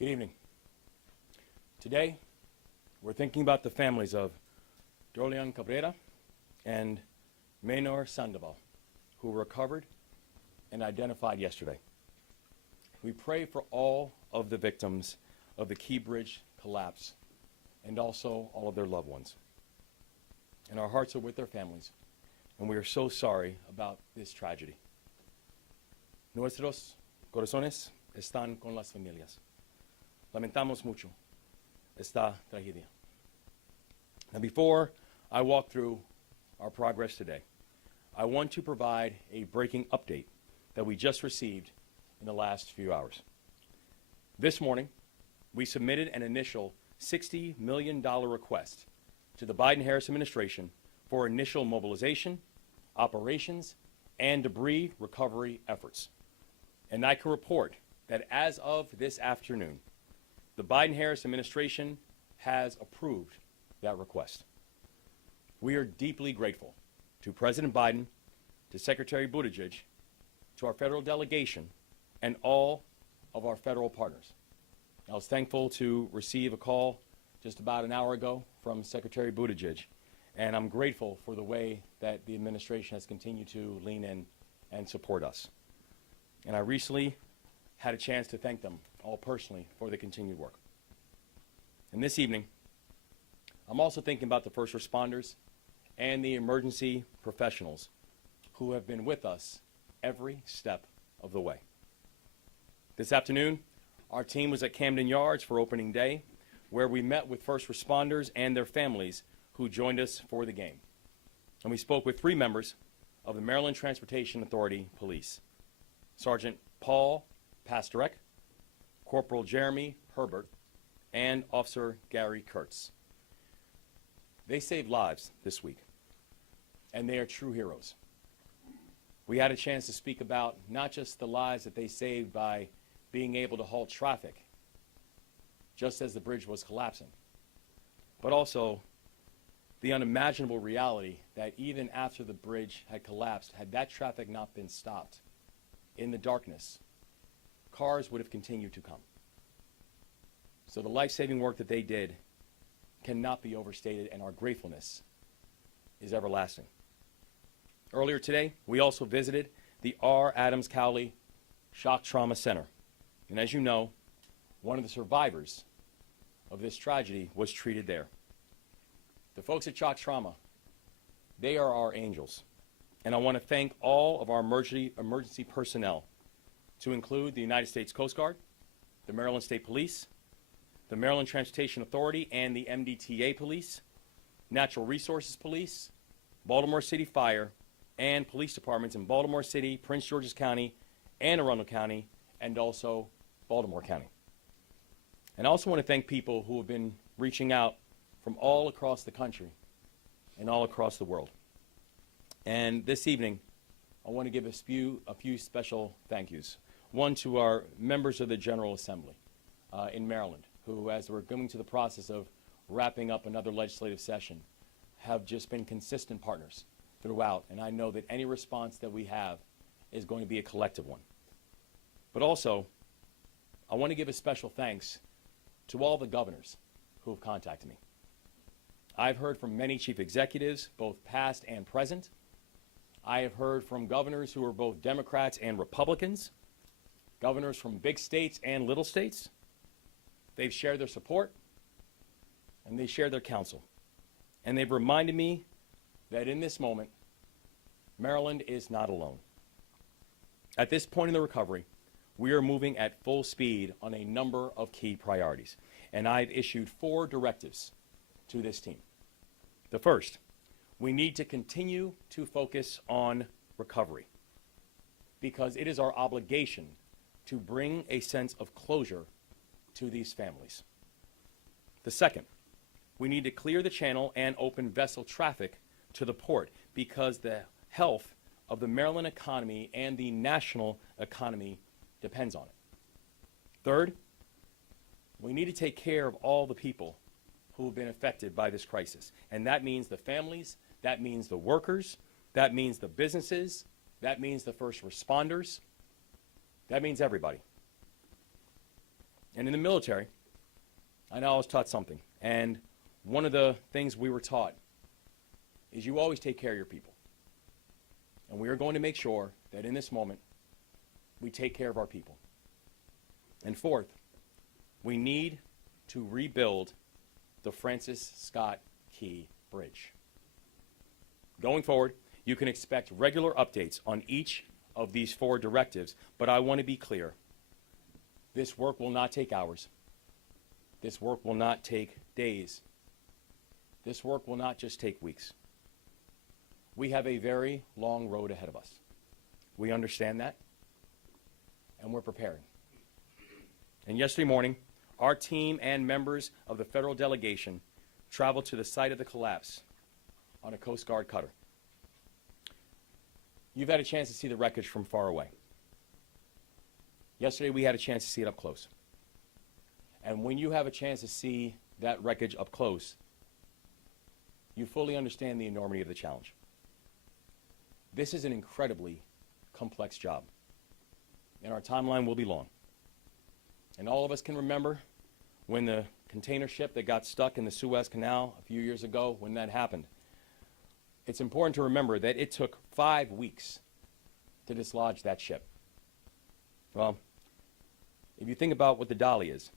Good evening. Today, we're thinking about the families of Dorleon Cabrera and Menor Sandoval, who were recovered and identified yesterday. We pray for all of the victims of the Key Bridge collapse and also all of their loved ones. And our hearts are with their families, and we are so sorry about this tragedy. Nuestros corazones están con las familias. Lamentamos mucho esta tragedia. Now, before I walk through our progress today, I want to provide a breaking update that we just received in the last few hours. This morning, we submitted an initial $60 million request to the Biden-Harris administration for initial mobilization, operations, and debris recovery efforts. And I can report that as of this afternoon, the Biden-Harris administration has approved that request. We are deeply grateful to President Biden, to Secretary Buttigieg, to our federal delegation, and all of our federal partners. I was thankful to receive a call just about an hour ago from Secretary Buttigieg, and I'm grateful for the way that the administration has continued to lean in and support us. And I recently had a chance to thank them all personally for the continued work. And this evening, I'm also thinking about the first responders and the emergency professionals who have been with us every step of the way. This afternoon, our team was at Camden Yards for opening day, where we met with first responders and their families who joined us for the game. And we spoke with 3 members of the Maryland Transportation Authority Police: Sergeant Paul Pastorek, Corporal Jeremy Herbert, and Officer Gary Kurtz. They saved lives this week, and they are true heroes. We had a chance to speak about not just the lives that they saved by being able to halt traffic just as the bridge was collapsing, but also the unimaginable reality that even after the bridge had collapsed, had that traffic not been stopped in the darkness, cars would have continued to come. So the life-saving work that they did cannot be overstated, and our gratefulness is everlasting. Earlier today, we also visited the R. Adams Cowley Shock Trauma Center. And as you know, one of the survivors of this tragedy was treated there. The folks at Shock Trauma, they are our angels. And I want to thank all of our emergency personnel, to include the United States Coast Guard, the Maryland State Police, the Maryland Transportation Authority and the MDTA Police, Natural Resources Police, Baltimore City Fire, and police departments in Baltimore City, Prince George's County, Anne Arundel County, and also Baltimore County. And I also want to thank people who have been reaching out from all across the country and all across the world. And this evening, I want to give a few special thank yous. One to our members of the General Assembly in Maryland, who, as we're going to the process of wrapping up another legislative session, have just been consistent partners throughout. And I know that any response that we have is going to be a collective one. But also, I want to give a special thanks to all the governors who have contacted me. I've heard from many chief executives, both past and present. I have heard from governors who are both Democrats and Republicans, governors from big states and little states. They've shared their support, and they share their counsel. And they've reminded me that in this moment, Maryland is not alone. At this point in the recovery, we are moving at full speed on a number of key priorities. And I've issued 4 directives to this team. The first, we need to continue to focus on recovery, because it is our obligation to bring a sense of closure to these families. The second, we need to clear the channel and open vessel traffic to the port, because the health of the Maryland economy and the national economy depends on it. Third, we need to take care of all the people who have been affected by this crisis. And that means the families, that means the workers, that means the businesses, that means the first responders, that means everybody. And in the military, I know I was taught something. And one of the things we were taught is you always take care of your people. And we are going to make sure that in this moment, we take care of our people. And fourth, we need to rebuild the Francis Scott Key Bridge. Going forward, you can expect regular updates on each of these 4 directives, but I want to be clear. This work will not take hours. This work will not take days. This work will not just take weeks. We have a very long road ahead of us. We understand that, and we're preparing. And yesterday morning, our team and members of the federal delegation traveled to the site of the collapse on a Coast Guard cutter. You've had a chance to see the wreckage from far away. Yesterday, we had a chance to see it up close. And when you have a chance to see that wreckage up close, you fully understand the enormity of the challenge. This is an incredibly complex job, and our timeline will be long. And all of us can remember when the container ship that got stuck in the Suez Canal a few years ago, when that happened. It's important to remember that it took 5 weeks to dislodge that ship. Well, if you think about what the dolly is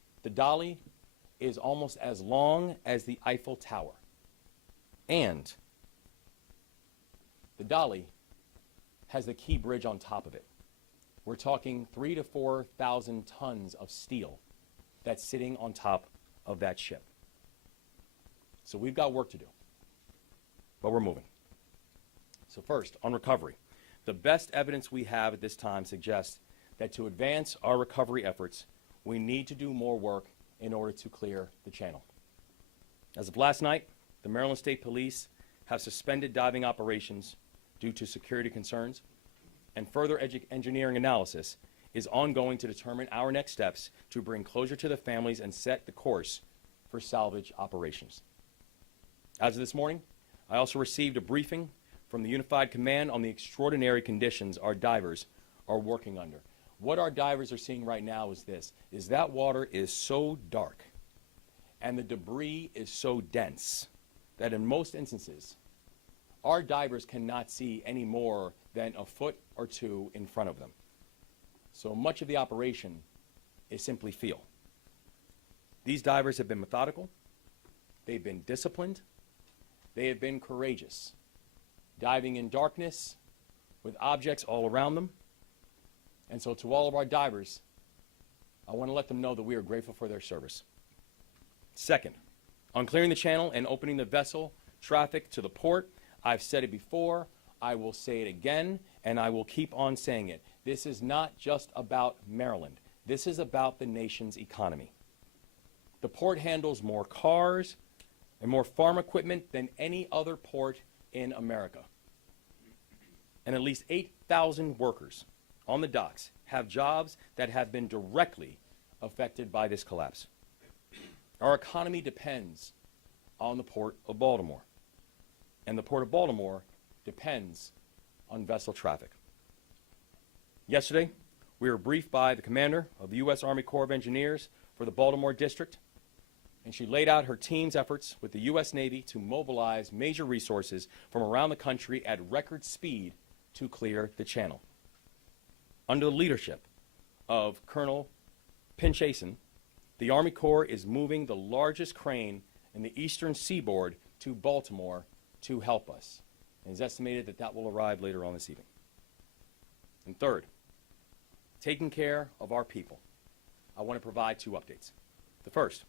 almost as long as the Eiffel Tower. And the dolly has the key bridge on top of it. We're talking 3,000 to 4,000 tons of steel that's sitting on top of that ship. So we've got work to do, but we're moving. So first, on recovery, the best evidence we have at this time suggests that to advance our recovery efforts, we need to do more work in order to clear the channel. As of last night, the Maryland State Police have suspended diving operations due to security concerns, and further engineering analysis is ongoing to determine our next steps to bring closure to the families and set the course for salvage operations. As of this morning, I also received a briefing from the Unified Command on the extraordinary conditions our divers are working under. What our divers are seeing right now is this, is that water is so dark and the debris is so dense that in most instances, our divers cannot see any more than a foot or 2 in front of them. So much of the operation is simply feel. These divers have been methodical, they've been disciplined, they have been courageous, diving in darkness with objects all around them. And so to all of our divers, I want to let them know that we are grateful for their service. Second, on clearing the channel and opening the vessel traffic to the port, I've said it before, I will say it again, and I will keep on saying it. This is not just about Maryland. This is about the nation's economy. The port handles more cars and more farm equipment than any other port in America. And at least 8,000 workers on the docks have jobs that have been directly affected by this collapse. Our economy depends on the Port of Baltimore, and the Port of Baltimore depends on vessel traffic. Yesterday, we were briefed by the commander of the U.S. Army Corps of Engineers for the Baltimore District, and she laid out her team's efforts with the U.S. Navy to mobilize major resources from around the country at record speed to clear the channel. Under the leadership of Colonel Pinchason, the Army Corps is moving the largest crane in the eastern seaboard to Baltimore to help us. And it's estimated that that will arrive later on this evening. And third, taking care of our people. I want to provide 2 updates. The first,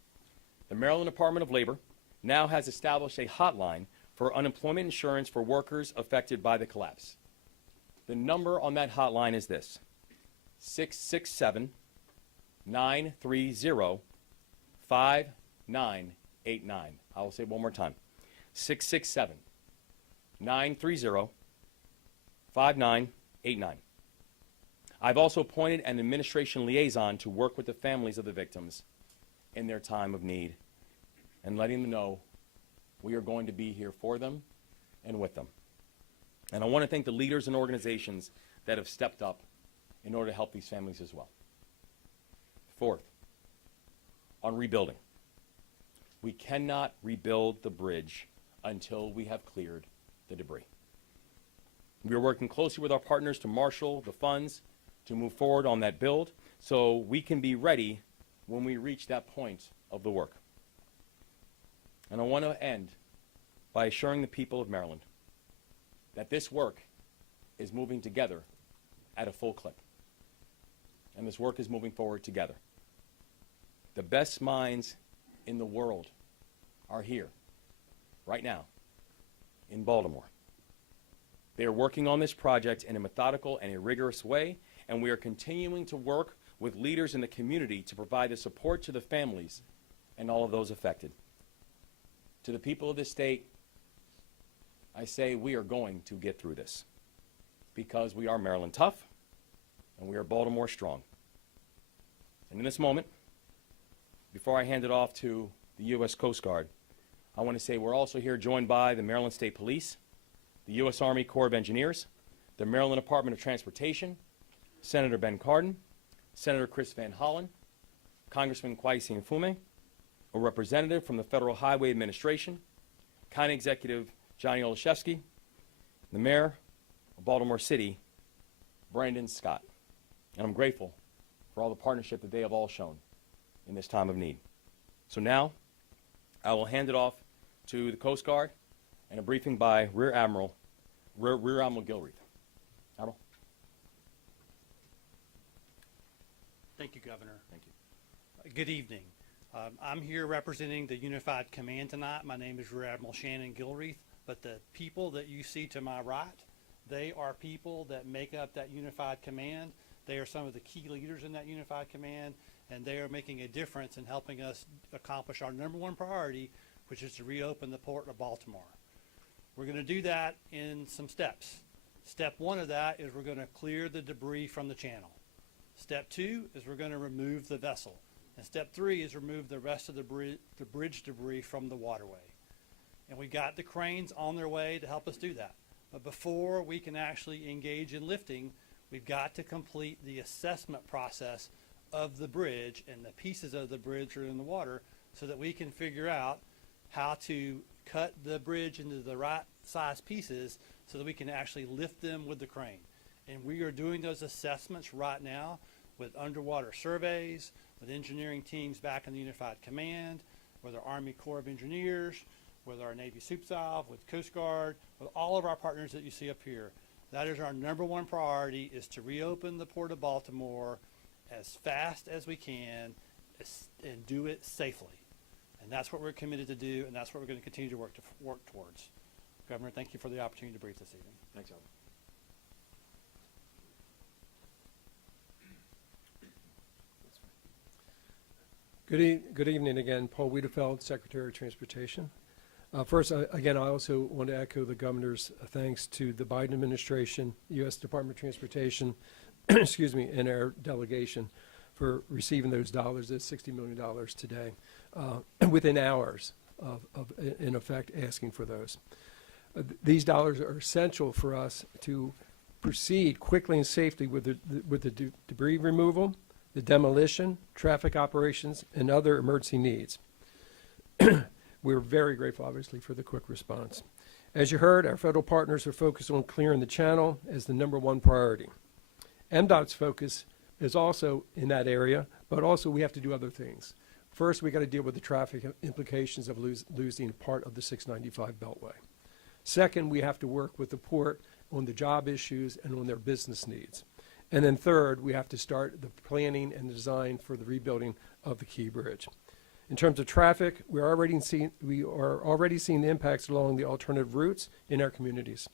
the Maryland Department of Labor now has established a hotline for unemployment insurance for workers affected by the collapse. The number on that hotline is this, 667-930-5989. I will say it one more time, 667-930-5989. I've also appointed an administration liaison to work with the families of the victims in their time of need and letting them know we are going to be here for them and with them. And I want to thank the leaders and organizations that have stepped up in order to help these families as well. Fourth, on rebuilding. We cannot rebuild the bridge until we have cleared the debris. We are working closely with our partners to marshal the funds to move forward on that build so we can be ready when we reach that point of the work. And I want to end by assuring the people of Maryland that this work is moving together at a full clip. And this work is moving forward together. The best minds in the world are here, right now, in Baltimore. They are working on this project in a methodical and a rigorous way, and we are continuing to work with leaders in the community to provide the support to the families and all of those affected. To the people of this state, I say we are going to get through this because we are Maryland tough and we are Baltimore strong. And in this moment, before I hand it off to the U.S. Coast Guard, I want to say we're also here joined by the Maryland State Police, the U.S. Army Corps of Engineers, the Maryland Department of Transportation, Senator Ben Cardin, Senator Chris Van Hollen, Congressman Kwesi Mfume, a representative from the Federal Highway Administration, County Executive Johnny Olszewski, the Mayor of Baltimore City, Brandon Scott. And I'm grateful for all the partnership that they have all shown in this time of need. So now, I will hand it off to the Coast Guard and a briefing by Rear Admiral Gilreath. Admiral. Thank you, Governor. Thank you. Good evening. I'm here representing the Unified Command tonight. My name is Rear Admiral Shannon Gilreath, but the people that you see to my right, they are people that make up that Unified Command. They are some of the key leaders in that Unified Command, and they are making a difference in helping us accomplish our number one priority, which is to reopen the Port of Baltimore. We're going to do that in some steps. Step one of that is we're going to clear the debris from the channel. Step two is we're going to remove the vessel. And step three is remove the rest of the bridge debris from the waterway. And we got the cranes on their way to help us do that. But before we can actually engage in lifting, we've got to complete the assessment process of the bridge and the pieces of the bridge are in the water so that we can figure out how to cut the bridge into the right size pieces so that we can actually lift them with the crane. And we are doing those assessments right now with underwater surveys, with engineering teams back in the Unified Command, with our Army Corps of Engineers, with our Navy SUPSALV, with Coast Guard, with all of our partners that you see up here. That is our number one priority, is to reopen the Port of Baltimore as fast as we can and do it safely. And that's what we're committed to do, and that's what we're going to continue to work towards. Governor, thank you for the opportunity to brief this evening. Thanks, Albert. Good evening again. Paul Wiedefeld, Secretary of Transportation. First, again, I also want to echo the Governor's thanks to the Biden administration, U.S. Department of Transportation, excuse me, and our delegation for receiving those dollars, that's $60 million today, within hours of, in effect, asking for those. These dollars are essential for us to proceed quickly and safely with the debris removal, the demolition, traffic operations, and other emergency needs. We're very grateful, obviously, for the quick response. As you heard, our federal partners are focused on clearing the channel as the number one priority. MDOT's focus is also in that area, but also we have to do other things. First, we got to deal with the traffic implications of losing part of the 695 Beltway. Second, we have to work with the port on the job issues and on their business needs. And then third, we have to start the planning and design for the rebuilding of the Key Bridge. In terms of traffic, we are already seeing the impacts along the alternative routes in our communities.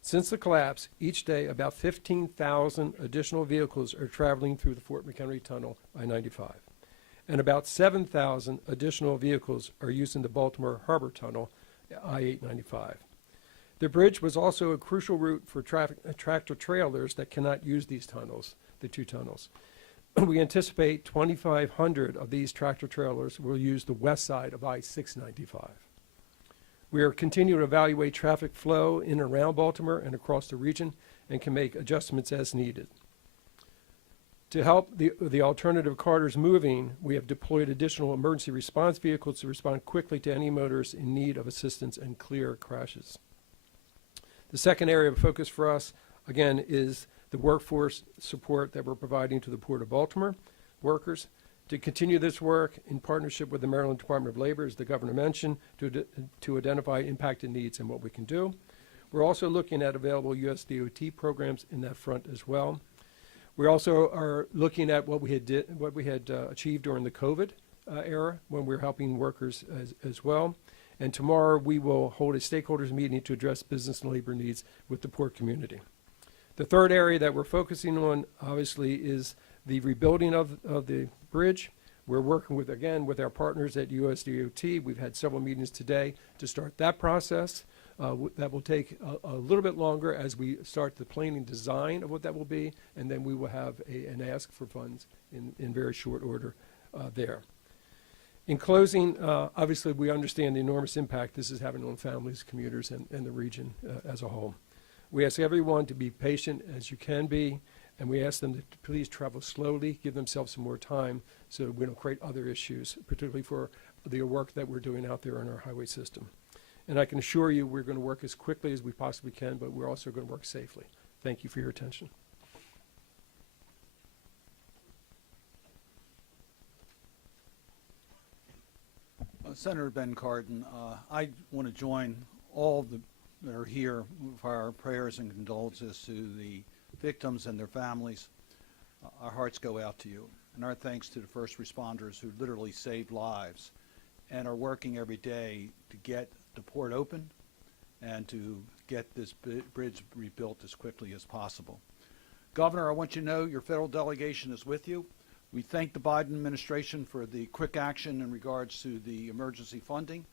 Since the collapse, each day about 15,000 additional vehicles are traveling through the Fort McHenry Tunnel I-95. And about 7,000 additional vehicles are using the Baltimore Harbor Tunnel, I-895. The bridge was also a crucial route for tractor trailers that cannot use these tunnels, the two tunnels. We anticipate 2,500 of these tractor trailers will use the west side of I-695. We are continuing to evaluate traffic flow in and around Baltimore and across the region and can make adjustments as needed. To help the alternative corridors moving, we have deployed additional emergency response vehicles to respond quickly to any motorists in need of assistance and clear crashes. The second area of focus for us, again, is the workforce support that we're providing to the Port of Baltimore workers. To continue this work in partnership with the Maryland Department of Labor, as the governor mentioned, to identify impacted needs and what we can do. We're also looking at available US DOT programs in that front as well. We also are looking at what we had achieved during the COVID era when we were helping workers as well. And tomorrow we will hold a stakeholders meeting to address business and labor needs with the port community. The third area that we're focusing on, obviously, is the rebuilding of the bridge. We're working with our partners at USDOT. We've had several meetings today to start that process. That will take a little bit longer as we start the planning design of what that will be, and then we will have an ask for funds in very short order there. In closing, obviously we understand the enormous impact this is having on families, commuters, and the region as a whole. We ask everyone to be patient as you can be, and we ask them to please travel slowly, give themselves some more time so that we don't create other issues, particularly for the work that we're doing out there in our highway system. And I can assure you we're going to work as quickly as we possibly can, but we're also going to work safely. Thank you for your attention. Senator Ben Cardin, I want to join all that are here with our prayers and condolences to the victims and their families. Our hearts go out to you, and our thanks to the first responders who literally saved lives and are working every day to get the port open and to get this bridge rebuilt as quickly as possible. Governor, I want you to know your federal delegation is with you. We thank the Biden administration for the quick action in regards to the emergency funding.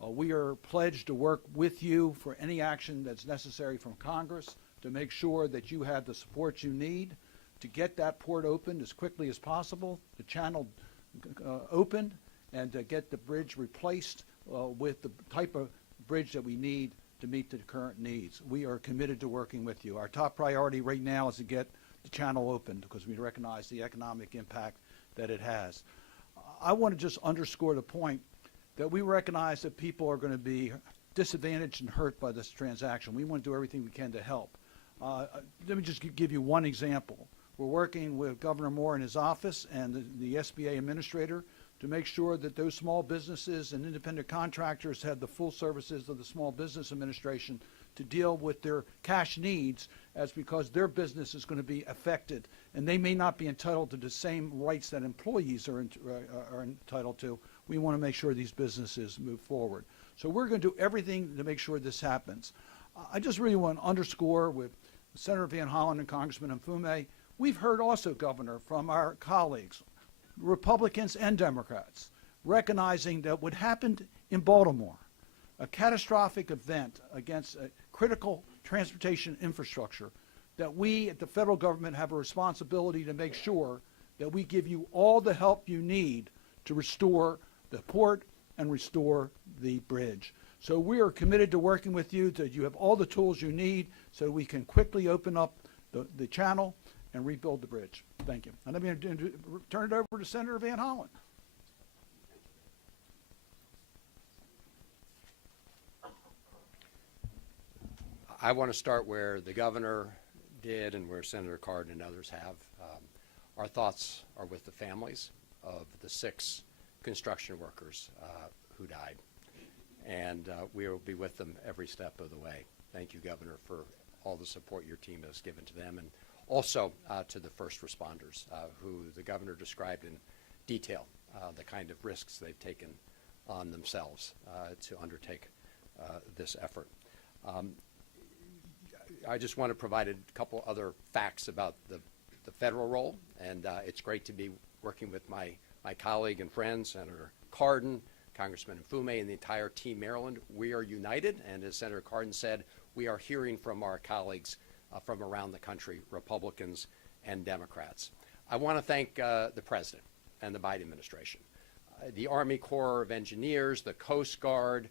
We are pledged to work with you for any action that's necessary from Congress to make sure that you have the support you need to get that port open as quickly as possible, the channel opened, and to get the bridge replaced with the type of bridge that we need to meet the current needs. We are committed to working with you. Our top priority right now is to get the channel opened because we recognize the economic impact that it has. I want to just underscore the point that we recognize that people are going to be disadvantaged and hurt by this transaction. We want to do everything we can to help. Let me just give you one example. We're working with Governor Moore in his office and the SBA administrator to make sure that those small businesses and independent contractors have the full services of the Small Business Administration to deal with their cash needs, as because their business is going to be affected and they may not be entitled to the same rights that employees are entitled to. We want to make sure these businesses move forward. So we're going to do everything to make sure this happens. I just really want to underscore with Senator Van Hollen and Congressman Mfume, we've heard also, Governor, from our colleagues, Republicans and Democrats, recognizing that what happened in Baltimore, a catastrophic event against a critical transportation infrastructure, that we at the federal government have a responsibility to make sure that we give you all the help you need to restore the port and restore the bridge. So we are committed to working with you, that you have all the tools you need so we can quickly open up the channel and rebuild the bridge. Thank you. And I'm going to turn it over to Senator Van Hollen. I want to start where the governor did and where Senator Cardin and others have. Our thoughts are with the families of the 6 construction workers who died. And we will be with them every step of the way. Thank you, Governor, for all the support your team has given to them, and also to the first responders who the governor described in detail, the kind of risks they've taken on themselves to undertake this effort. I just want to provide a couple other facts about the federal role, and it's great to be working with my colleague and friend, Senator Cardin, Congressman Mfume, and the entire team Maryland. We are united, and as Senator Cardin said, we are hearing from our colleagues from around the country, Republicans and Democrats. I want to thank the President and the Biden administration, the Army Corps of Engineers, the Coast Guard,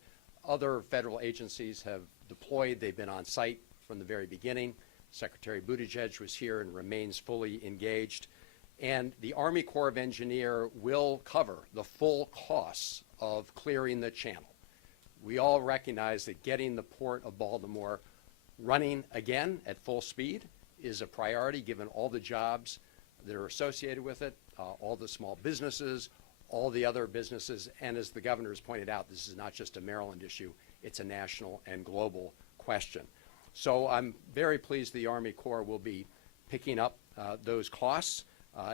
other federal agencies have deployed. They've been on site from the very beginning. Secretary Buttigieg was here and remains fully engaged. And the Army Corps of Engineers will cover the full costs of clearing the channel. We all recognize that getting the Port of Baltimore running again at full speed is a priority given all the jobs that are associated with it, all the small businesses, all the other businesses, and as the governor has pointed out, this is not just a Maryland issue, it's a national and global question. So I'm very pleased the Army Corps will be picking up those costs.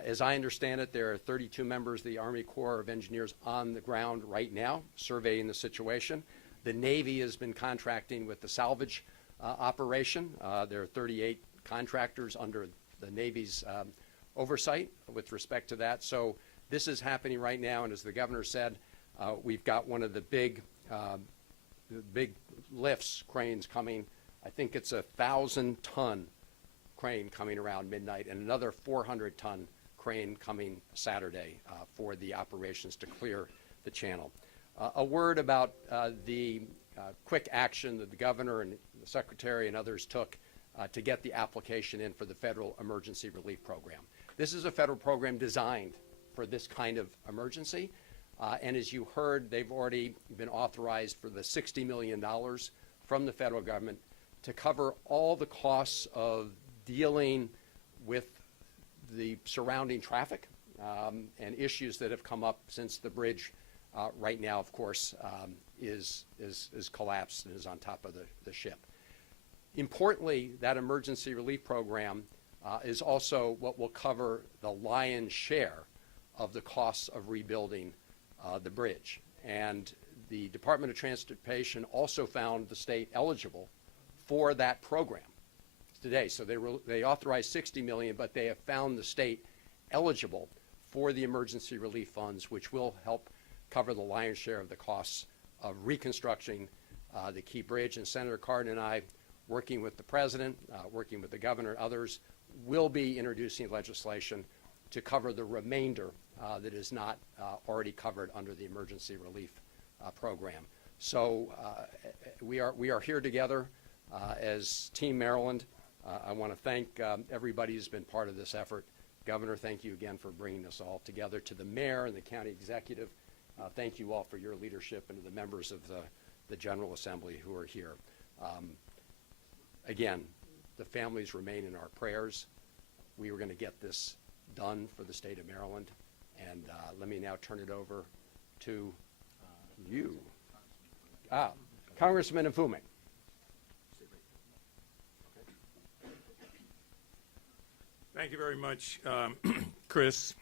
As I understand it, there are 32 members of the Army Corps of Engineers on the ground right now surveying the situation. The Navy has been contracting with the salvage operation. There are 38 contractors under the Navy's oversight with respect to that. So this is happening right now, and as the governor said, we've got one of the big lifts, cranes coming. I think it's 1,000-ton crane coming around midnight, and another 400-ton crane coming Saturday for the operations to clear the channel. A word about the quick action that the governor and the secretary and others took to get the application in for the Federal Emergency Relief Program. This is a federal program designed for this kind of emergency, and as you heard, they've already been authorized for the $60 million from the federal government to cover all the costs of dealing with the surrounding traffic and issues that have come up since the bridge right now, of course, is collapsed and is on top of the ship. Importantly, that emergency relief program is also what will cover the lion's share of the costs of rebuilding the bridge. And the Department of Transportation also found the state eligible for that program today. So they authorized $60 million, but they have found the state eligible for the emergency relief funds, which will help cover the lion's share of the costs of reconstructing the Key Bridge. And Senator Cardin and I, working with the president, working with the governor and others, will be introducing legislation to cover the remainder that is not already covered under the emergency relief program. So we are here together as Team Maryland. I want to thank everybody who's been part of this effort. Governor, thank you again for bringing us all together. To the mayor and the county executive, thank you all for your leadership, and to the members of the General Assembly who are here. Again, the families remain in our prayers. We were going to get this done for the state of Maryland. And let me now turn it over to you. Congressman Mfume. Thank you very much, Chris.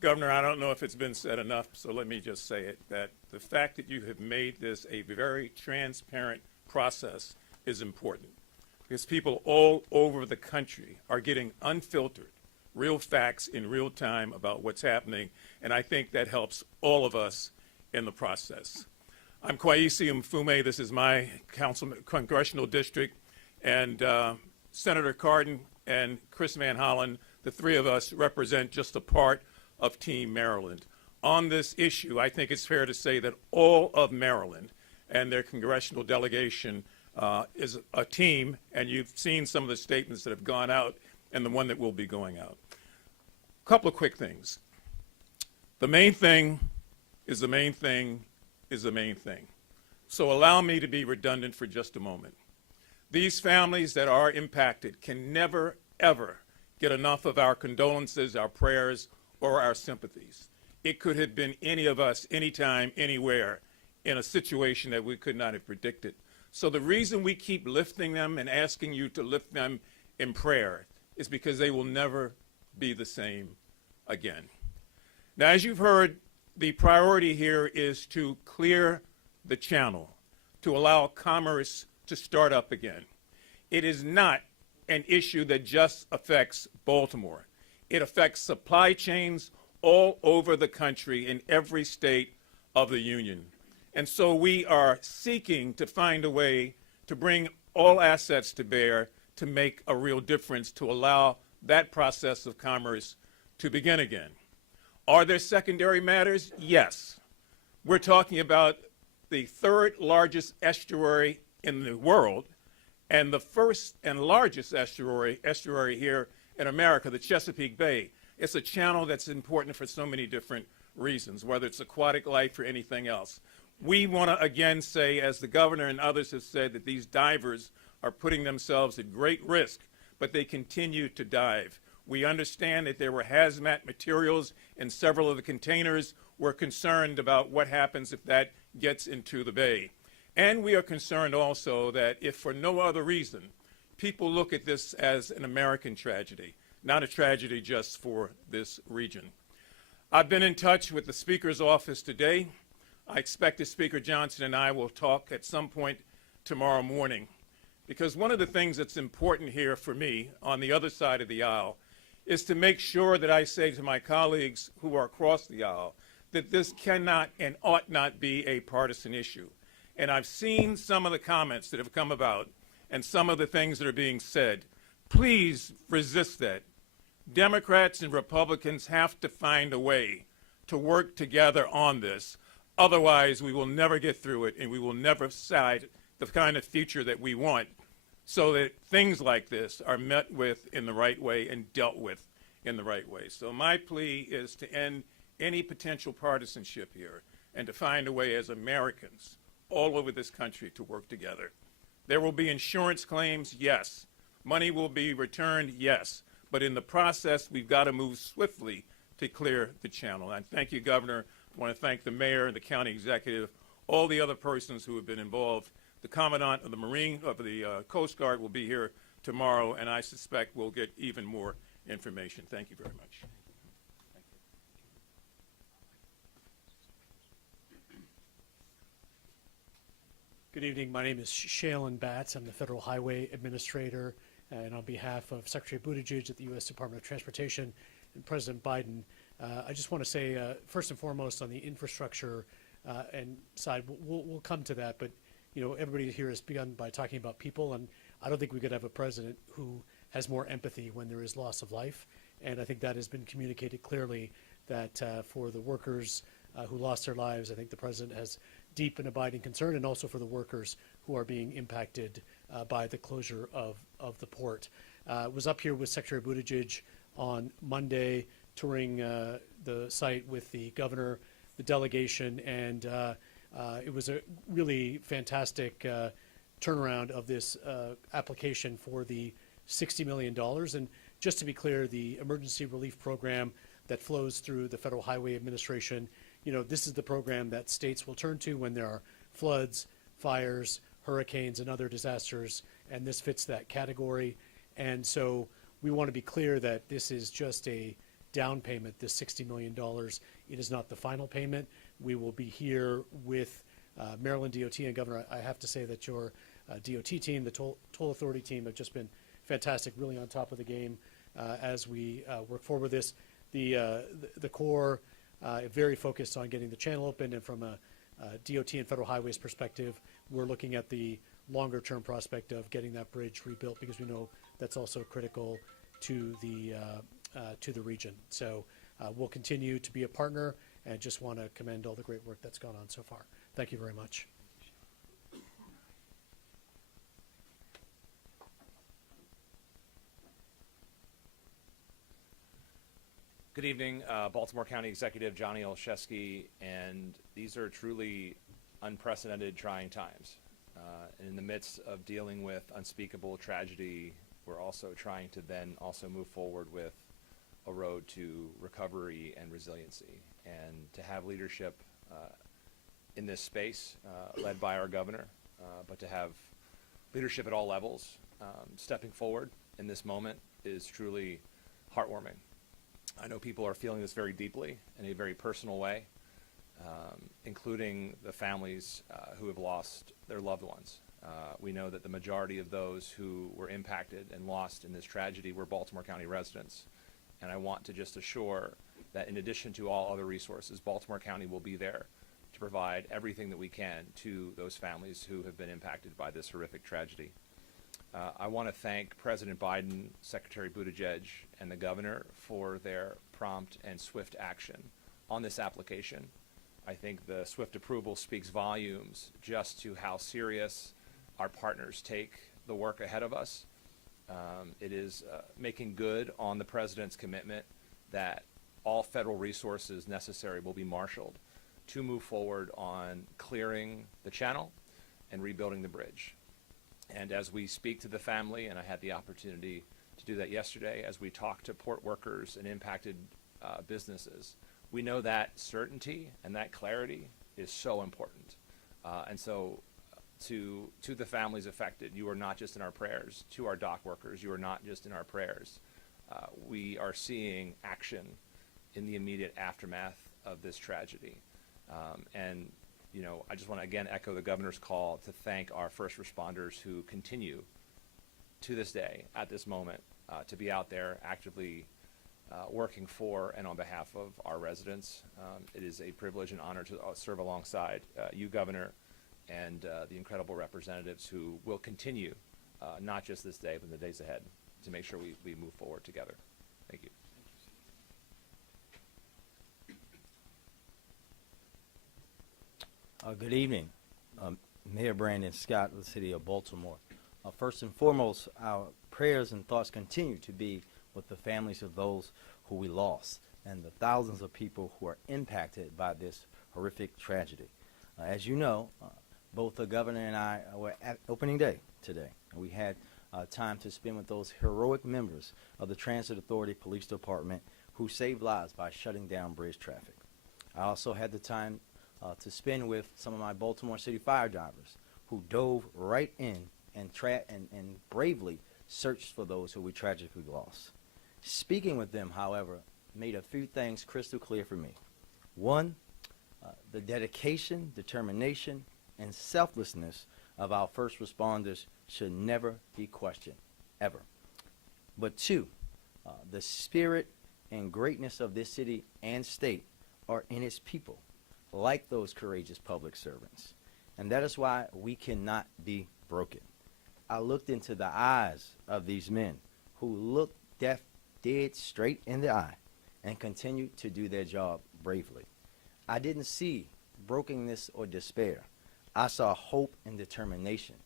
Governor, I don't know if it's been said enough, so let me just say it, that the fact that you have made this a very transparent process is important, because people all over the country are getting unfiltered, real facts in real time about what's happening, and I think that helps all of us in the process. I'm Kwaisi Mfume. This is my congressional district, and Senator Cardin and Chris Van Hollen, the three of us represent just a part of Team Maryland. On this issue, I think it's fair to say that all of Maryland and their congressional delegation is a team, and you've seen some of the statements that have gone out and the one that will be going out. A couple of quick things. The main thing is the main thing is the main thing. So allow me to be redundant for just a moment. These families that are impacted can never, ever get enough of our condolences, our prayers, or our sympathies. It could have been any of us, anytime, anywhere, in a situation that we could not have predicted. So the reason we keep lifting them and asking you to lift them in prayer is because they will never be the same again. Now, as you've heard, the priority here is to clear the channel, to allow commerce to start up again. It is not an issue that just affects Baltimore. It affects supply chains all over the country in every state of the union. And so we are seeking to find a way to bring all assets to bear to make a real difference, to allow that process of commerce to begin again. Are there secondary matters? Yes. We're talking about the third largest estuary in the world and the first and largest estuary here in America, the Chesapeake Bay. It's a channel that's important for so many different reasons, whether it's aquatic life or anything else. We want to again say, as the governor and others have said, that these divers are putting themselves at great risk, but they continue to dive. We understand that there were hazmat materials in several of the containers. We're concerned about what happens if that gets into the bay. And we are concerned also that if for no other reason, people look at this as an American tragedy, not a tragedy just for this region. I've been in touch with the Speaker's office today. I expect that Speaker Johnson and I will talk at some point tomorrow morning, because one of the things that's important here for me on the other side of the aisle is to make sure that I say to my colleagues who are across the aisle that this cannot and ought not be a partisan issue. And I've seen some of the comments that have come about and some of the things that are being said. Please resist that. Democrats and Republicans have to find a way to work together on this. Otherwise, we will never get through it, and we will never decide the kind of future that we want, so that things like this are met with in the right way and dealt with in the right way. So my plea is to end any potential partisanship here and to find a way as Americans all over this country to work together. There will be insurance claims, yes. Money will be returned, yes. But in the process, we've got to move swiftly to clear the channel. And thank you, Governor. I want to thank the mayor and the county executive, all the other persons who have been involved. The Commandant of the Coast Guard will be here tomorrow, and I suspect we'll get even more information. Thank you very much. Good evening. My name is Shailen Batts. I'm the Federal Highway Administrator, and on behalf of Secretary Buttigieg at the U.S. Department of Transportation and President Biden, I just want to say, first and foremost, on the infrastructure and side, we'll come to that, but you know, everybody here has begun by talking about people, and I don't think we could have a president who has more empathy when there is loss of life, and I think that has been communicated clearly that for the workers who lost their lives, I think the president has deep and abiding concern, and also for the workers who are being impacted by the closure of the port. Was up here with Secretary Buttigieg on Monday, touring the site with the governor, the delegation, and it was a really fantastic turnaround of this application for the $60 million. And just to be clear, the emergency relief program that flows through the Federal Highway Administration, you know, this is the program that states will turn to when there are floods, fires, hurricanes, and other disasters, and this fits that category. And so we want to be clear that this is just a down payment, this $60 million. It is not the final payment. We will be here with Maryland DOT and Governor. I have to say that your DOT team, the toll authority team, have just been fantastic, really on top of the game as we work forward with this. The Corps very focused on getting the channel open, and from a DOT and Federal Highways perspective, we're looking at the longer term prospect of getting that bridge rebuilt, because we know that's also critical to the region. So we'll continue to be a partner, and just want to commend all the great work that's gone on so far. Thank you very much. Good evening, Baltimore County Executive Johnny Olszewski, and these are truly unprecedented, trying times. And in the midst of dealing with unspeakable tragedy, we're also trying to then also move forward with a road to recovery and resiliency. And to have leadership in this space, led by our governor, but to have leadership at all levels stepping forward in this moment is truly heartwarming. I know people are feeling this very deeply in a very personal way, including the families who have lost their loved ones. We know that the majority of those who were impacted and lost in this tragedy were Baltimore County residents. And I want to just assure that in addition to all other resources, Baltimore County will be there to provide everything that we can to those families who have been impacted by this horrific tragedy. I want to thank President Biden, Secretary Buttigieg, and the governor for their prompt and swift action on this application. I think the swift approval speaks volumes just to how serious our partners take the work ahead of us. It is making good on the president's commitment that all federal resources necessary will be marshaled to move forward on clearing the channel and rebuilding the bridge. And as we speak to the family, and I had the opportunity to do that yesterday, as we talk to port workers and impacted businesses, we know that certainty and that clarity is so important. And so to the families affected, you are not just in our prayers. To our dock workers, you are not just in our prayers. We are seeing action in the immediate aftermath of this tragedy. And, you know, I just want to again echo the governor's call to thank our first responders who continue to this day, at this moment, to be out there actively working for and on behalf of our residents. It is a privilege and honor to serve alongside you, Governor, and the incredible representatives who will continue, not just this day, but in the days ahead, to make sure we move forward together. Thank you. Good evening. Mayor Brandon Scott of the City of Baltimore. First and foremost, our prayers and thoughts continue to be with the families of those who we lost and the thousands of people who are impacted by this horrific tragedy. As you know, both the governor and I were at opening day today. We had time to spend with those heroic members of the Transit Authority Police Department who saved lives by shutting down bridge traffic. I also had the time to spend with some of my Baltimore City fire divers who dove right in and bravely searched for those who we tragically lost. Speaking with them, however, made a few things crystal clear for me. One, the dedication, determination, and selflessness of our first responders should never be questioned, ever. But two, the spirit and greatness of this city and state are in its people, like those courageous public servants. And that is why we cannot be broken. I looked into the eyes of these men who looked death dead straight in the eye and continued to do their job bravely. I didn't see brokenness or despair. I saw hope and determination,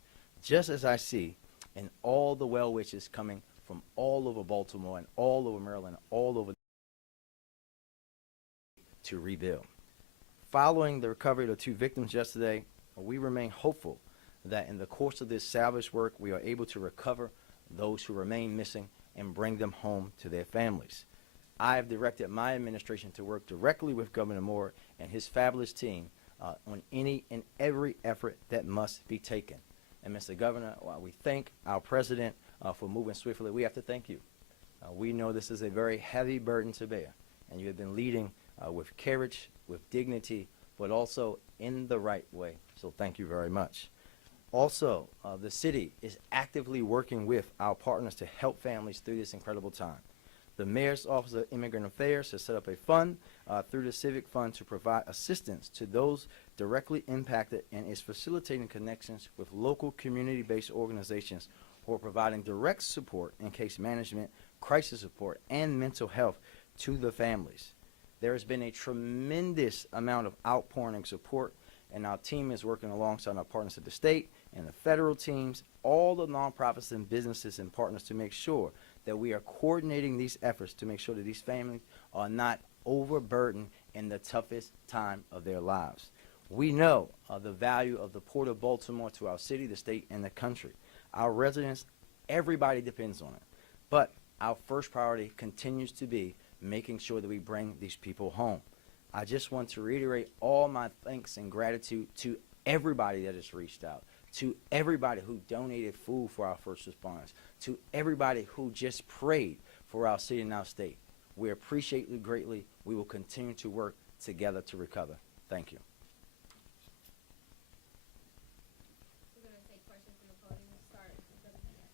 just as I see in all the well wishes coming from all over Baltimore and all over Maryland, all over to rebuild. Following the recovery of the two victims yesterday, we remain hopeful that in the course of this salvage work, we are able to recover those who remain missing and bring them home to their families. I have directed my administration to work directly with Governor Moore and his fabulous team on any and every effort that must be taken. And Mr. Governor, while we thank our president for moving swiftly, we have to thank you. We know this is a very heavy burden to bear, and you have been leading with courage, with dignity, but also in the right way. So thank you very much. Also, the city is actively working with our partners to help families through this incredible time. The Mayor's Office of Immigrant Affairs has set up a fund through the Civic Fund to provide assistance to those directly impacted and is facilitating connections with local community-based organizations who are providing direct support in case management, crisis support, and mental health to the families. There has been a tremendous amount of outpouring and support, and our team is working alongside our partners at the state and the federal teams, all the nonprofits and businesses and partners to make sure that we are coordinating these efforts to make sure that these families are not overburdened in the toughest time of their lives. We know the value of the Port of Baltimore to our city, the state, and the country. Our residents, everybody depends on it. But our first priority continues to be making sure that we bring these people home. I just want to reiterate all my thanks and gratitude to everybody that has reached out, to everybody who donated food for our first responders, to everybody who just prayed for our city and our state. We appreciate you greatly. We will continue to work together to recover. Thank you. We're going to take questions from the podium. We'll start with WBA.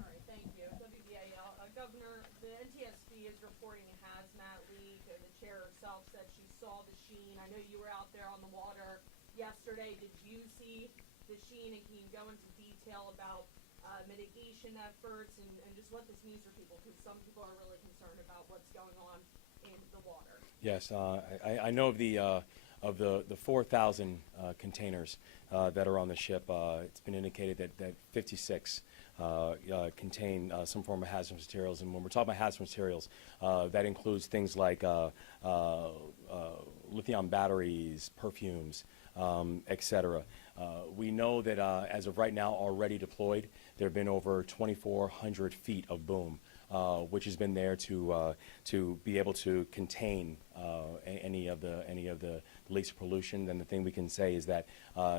All right, thank you. WBA, Governor, the NTSB is reporting a hazmat leak. The chair herself said she saw the sheen. I know you were out there on the water yesterday. Did you see the sheen? And can you go into detail about mitigation efforts and just what this means for people? Because some people are really concerned about what's going on in the water. Yes, I know of the 4,000 containers that are on the ship. It's been indicated that 56 contain some form of hazardous materials. And when we're talking about hazardous materials, that includes things like lithium batteries, perfumes, etc. We know that as of right now, already deployed, there have been over 2,400 feet of boom, which has been there to be able to contain any of the leaks of pollution. And the thing we can say is that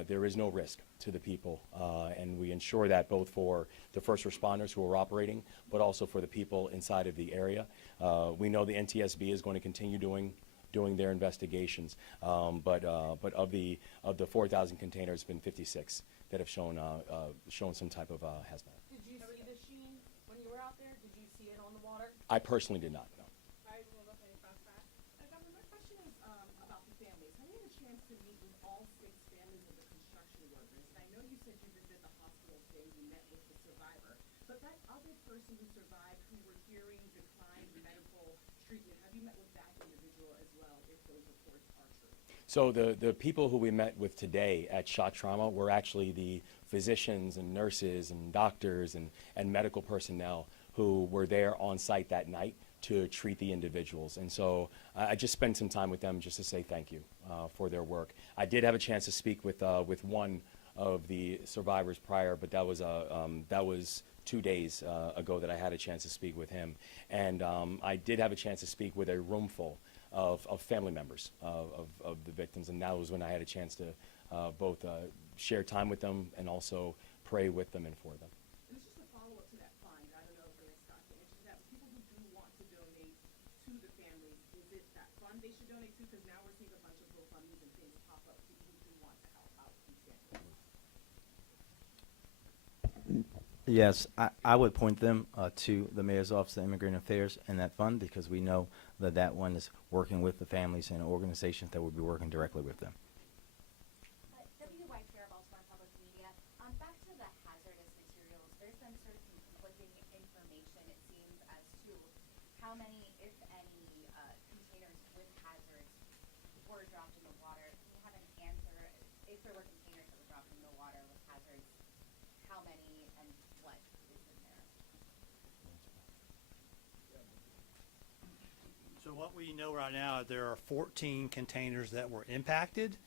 there is no risk to the people, and we ensure that both for the first responders who are operating, but also for the people inside of the area. We know the NTSB is going to continue doing their investigations, but of the 4,000 containers, been 56 that have shown some type of hazmat. Did you see the sheen when you were out there? Did you see it on the water? I personally did not know. Governor, my question is about the families. Have you had a chance to meet with all 6 families of the construction workers? And I know you said you visited the hospital today, you met with the survivor, but that other person who survived, who were hearing declined medical treatment, have you met with that individual as well, if those reports are true? So the people who we met with today at Shot Trauma were actually the physicians and nurses and doctors and medical personnel who were there on site that night to treat the individuals. And so I just spent some time with them just to say thank you for their work. I did have a chance to speak with one of the survivors prior, but that was 2 days ago that I had a chance to speak with him. And I did have a chance to speak with a room full of family members of the victims, and that was when I had a chance to both share time with them and also pray with them and for them. And it's just a follow-up to that fund. I don't know if Renee Scott can answer that. People who do want to donate to the families, is it that fund they should donate to? Because now we're seeing a bunch of GoFundMes and things pop up, people who do want to help out these families. Yes, I would point them to the Mayor's Office of Immigrant Affairs and that fund, because we know that that one is working with the families and organizations that will be working directly with them. W. White here, Baltimore Public Media. Back to the hazardous materials, there's been sort of some conflicting information, it seems, as to how many, if any, containers with hazards were dropped in the water. Do you have an answer? If there were containers that were dropped in the water with hazards, how many and what is in there? So what we know right now, there are 14 containers that were impacted,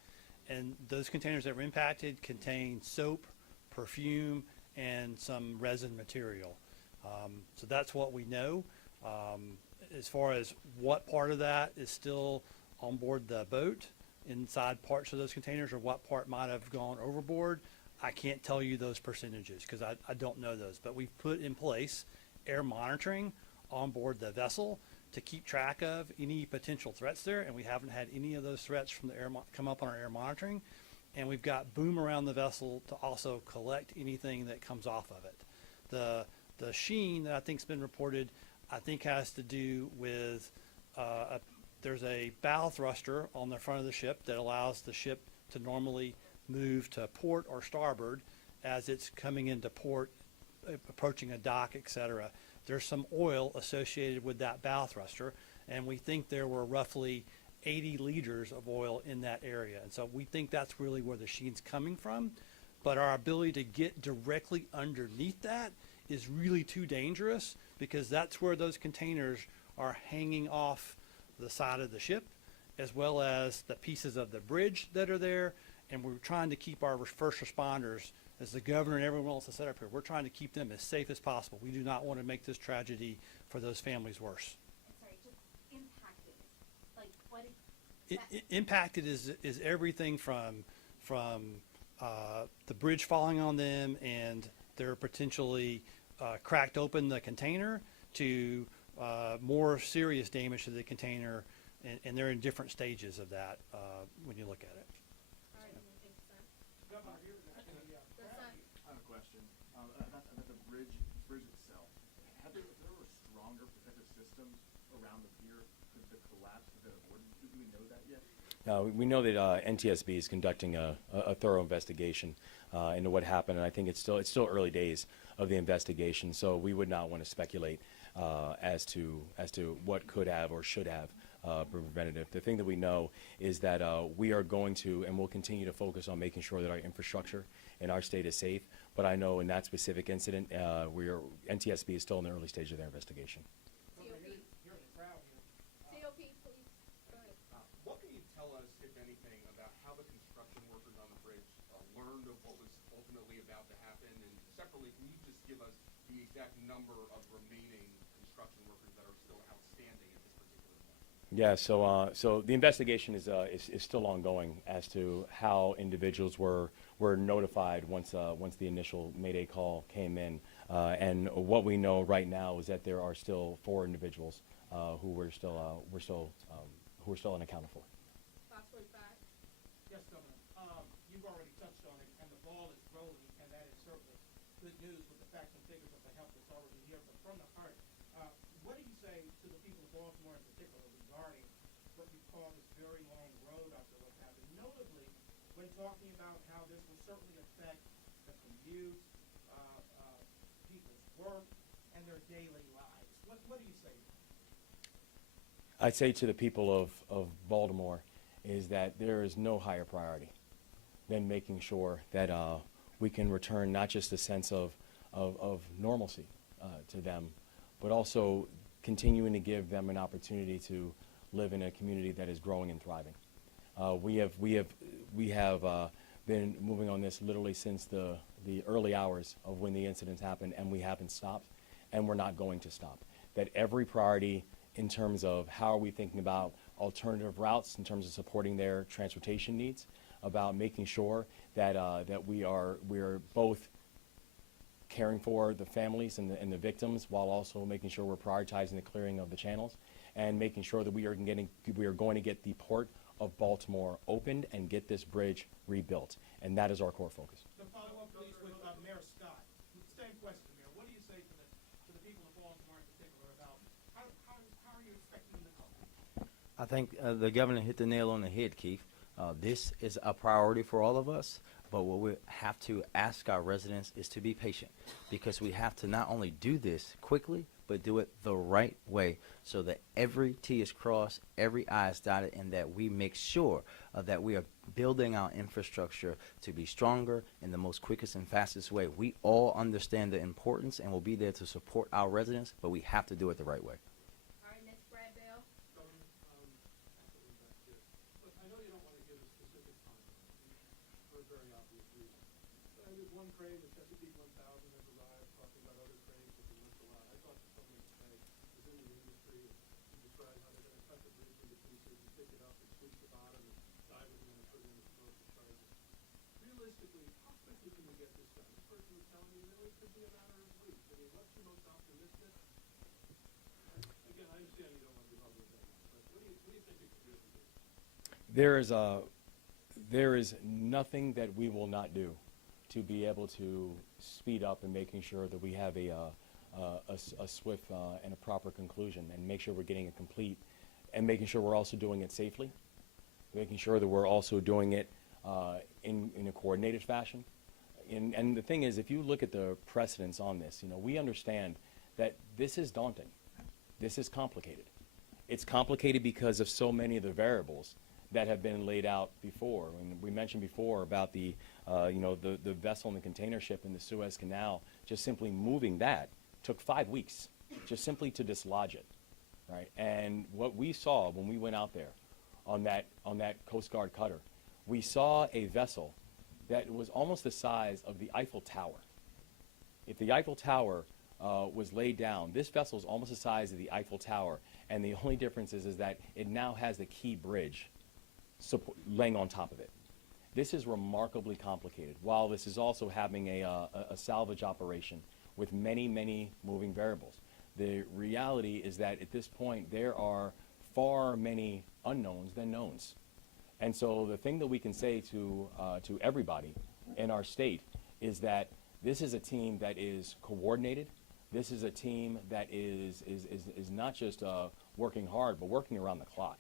and those containers that were impacted contain soap, perfume, and some resin material. So that's what we know. As far as what part of that is still on board the boat, inside parts of those containers, or what part might have gone overboard, I can't tell you those percentages because I don't know those. But we've put in place air monitoring on board the vessel to keep track of any potential threats there, and we haven't had any of those threats from the air come up on our air monitoring. And we've got boom around the vessel to also collect anything that comes off of it. The sheen that I think's been reported, I think has to do with there's a bow thruster on the front of the ship that allows the ship to normally move to port or starboard as it's coming into port, approaching a dock, etc. There's some oil associated with that bow thruster, and we think there were roughly 80 liters of oil in that area. And so we think that's really where the sheen's coming from. But our ability to get directly underneath that is really too dangerous, because that's where those containers are hanging off the side of the ship, as well as the pieces of the bridge that are there. And we're trying to keep our first responders, as the governor and everyone else has set up here, we're trying to keep them as safe as possible. We do not want to make this tragedy for those families worse. I'm sorry, just impacted. Like what Impacted is everything from the bridge falling on them, and they're potentially cracked open the container, to more serious damage to the container, and they're in different stages of that when you look at it. All right, thanks, son. I have a question about the bridge itself. If there were stronger protective systems around the pier, could the collapse have been avoided? Do we know that yet? We know that NTSB is conducting a thorough investigation into what happened, and I think it's still early days of the investigation. So we would not want to speculate as to what could have or should have preventative. The thing that we know is that we are going to and will continue to focus on making sure that our infrastructure in our state is safe. But I know in that specific incident, NTSB is still in the early stage of their investigation. COP, please. Go ahead. What can you tell us, if anything, about how the construction workers on the bridge learned of what was ultimately about to happen? And separately, can you just give us the exact number of remaining construction workers that are still outstanding at this particular point? Yeah, so the investigation is still ongoing as to how individuals were notified once the initial Mayday call came in, and what we know right now is that there are still 4 individuals who we're still unaccounted for. Last word back. Yes, Governor. You've already touched on it, and the ball is rolling, and that is certainly good news with the facts and figures of the help that's already here. But from the heart, what do you say to the people of Baltimore in particular regarding what you call this very long road after what's happened? Notably, when talking about how this will certainly affect the commute, people's work, and their daily lives. What do you say? I'd say to the people of Baltimore is that there is no higher priority than making sure that we can return not just a sense of normalcy to them, but also continuing to give them an opportunity to live in a community that is growing and thriving. We have been moving on this literally since the early hours of when the incidents happened, and we haven't stopped, and we're not going to stop. That every priority in terms of how are we thinking about alternative routes, in terms of supporting their transportation needs, about making sure that we are both caring for the families and the victims, while also making sure we're prioritizing the clearing of the channels, and making sure that we are going to get the Port of Baltimore opened and get this bridge rebuilt, and that is our core focus. To follow up, please, with Mayor Scott. Same question, Mayor. What do you say to the people of Baltimore in particular about how are you expecting them to cope? I think the governor hit the nail on the head, Keith. This is a priority for all of us, but what we have to ask our residents is to be patient, because we have to not only do this quickly, but do it the right way so that every T is crossed, every I is dotted, and that we make sure that we are building our infrastructure to be stronger in the most quickest and fastest way. We all understand the importance and will be there to support our residents, but we have to do it the right way. All right, Ms. Bradville. Governor, absolutely back here. Look, I know you don't want to give a specific timeline for a very obvious reason. But there's one crane, the Chesapeake 1000, has arrived, talking about other cranes that we missed a lot. I thought someone today was in the industry and described how they're going to cut the bridge into pieces and pick it up and sweep the bottom and divers are going to put in explosive charges. Realistically, how quickly can we get this done? This person was telling me, it could be a matter of weeks. I mean, what's your most optimistic? Again, I understand you don't want to give up with that, but what do you think it could really be? There is nothing that we will not do to be able to speed up and making sure that we have a swift and a proper conclusion, and make sure we're getting it complete, and making sure we're also doing it safely, making sure that we're also doing it in a coordinated fashion. And the thing is, if you look at the precedents on this, we understand that this is daunting. This is complicated. It's complicated because of so many of the variables that have been laid out before. And we mentioned before about the vessel and the container ship in the Suez Canal. Just simply moving that took 5 weeks, just simply to dislodge it, right? And what we saw when we went out there on that Coast Guard cutter, we saw a vessel that was almost the size of the Eiffel Tower. If the Eiffel Tower was laid down, this vessel is almost the size of the Eiffel Tower, and the only difference is that it now has the key bridge laying on top of it. This is remarkably complicated, while this is also having a salvage operation with many, many moving variables. The reality is that at this point, there are far many unknowns than knowns. And so the thing that we can say to everybody in our state is that this is a team that is coordinated. This is a team that is not just working hard, but working around the clock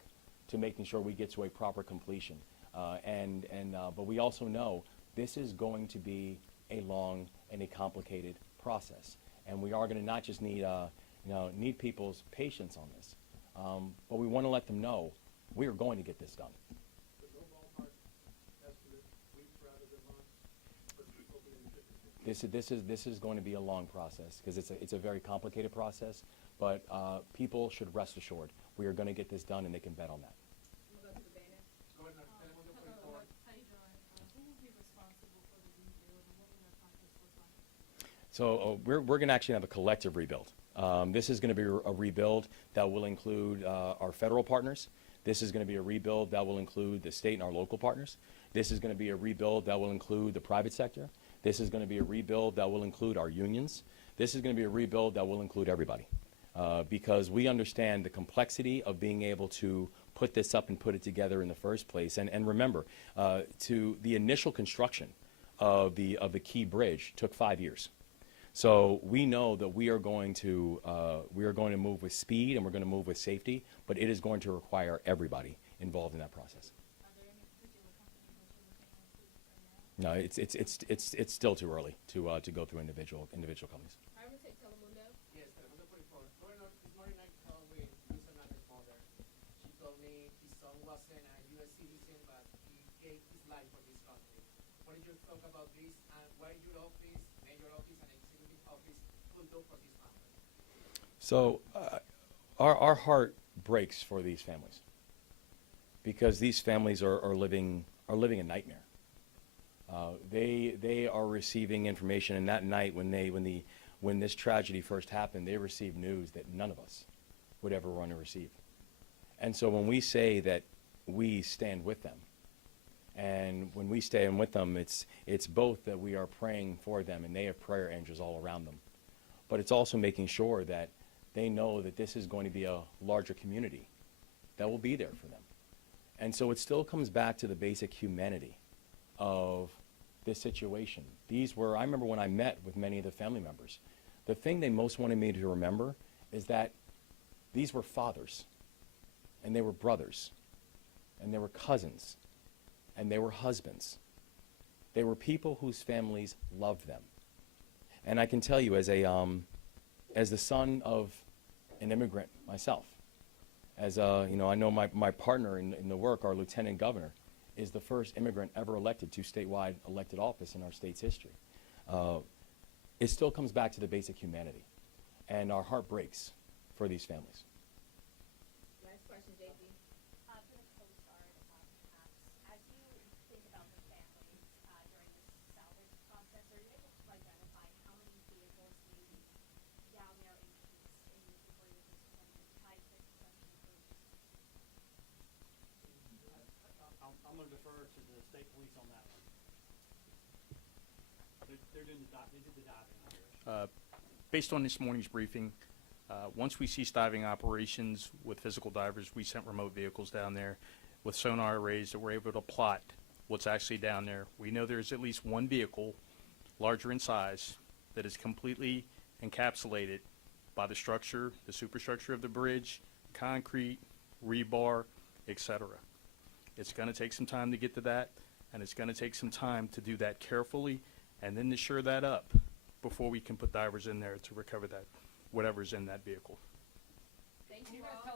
to making sure we get to a proper completion. But we also know this is going to be a long and a complicated process, and we are going to not just need people's patience on this, But we want to let them know we are going to get this done. This is going to be a long process because it's a very complicated process, but people should rest assured we are going to get this done and they can bet on that. So we're going to actually have a collective rebuild. This is going to be a rebuild that will include our federal partners. This is going to be a rebuild that will include the state and our local partners. This is going to be a rebuild that will include the private sector. This is going to be a rebuild that will include our unions. This is going to be a rebuild that will include everybody because we understand the complexity of being able to put this up and put it together in the first place. And remember, to the initial construction of the Key Bridge took 5 years. So we know that we are going to move with speed and we're going to move with safety, but it is going to require everybody involved in that process. No, it's still too early to go through individual companies. Yes, Telemundo 44. Governor, this morning I talked with Luis Hernandez's mother. She told me his son wasn't a U.S. citizen, but he gave his life for this country. What did you talk about this, and what your office, mayor office, and executive office could do for this family? So our heart breaks for these families because these families are living a nightmare. They are receiving information, and that night when this tragedy first happened, they received news that none of us would ever want to receive. And so when we say that we stand with them, and when we stand with them, it's both that we are praying for them, and they have prayer angels all around them, but it's also making sure that they know that this is going to be a larger community that will be there for them. And so it still comes back to the basic humanity of this situation. I remember when I met with many of the family members, the thing they most wanted me to remember is that these were fathers, and they were brothers, and they were cousins, and they were husbands. They were people whose families loved them. And I can tell you, as the son of an immigrant myself, I know my partner in the work, our lieutenant governor, is the first immigrant ever elected to statewide elected office in our state's history. It still comes back to the basic humanity, and our heart breaks for these families. Last question, JP. For the Coast Guard, perhaps, as you think about the families during this salvage process, are you able to identify how many vehicles may be down there in the debris at this point tied to construction crews? I'm going to defer to the state police on that one. They did the diving operation. Based on this morning's briefing, once we ceased diving operations with physical divers, we sent remote vehicles down there with sonar arrays that were able to plot what's actually down there. We know there's at least one vehicle, larger in size, that is completely encapsulated by the structure, the superstructure of the bridge, concrete, rebar, etc. It's going to take some time to get to that, and it's going to take some time to do that carefully and then to shore that up before we can put divers in there to recover that, whatever's in that vehicle. Thank you all.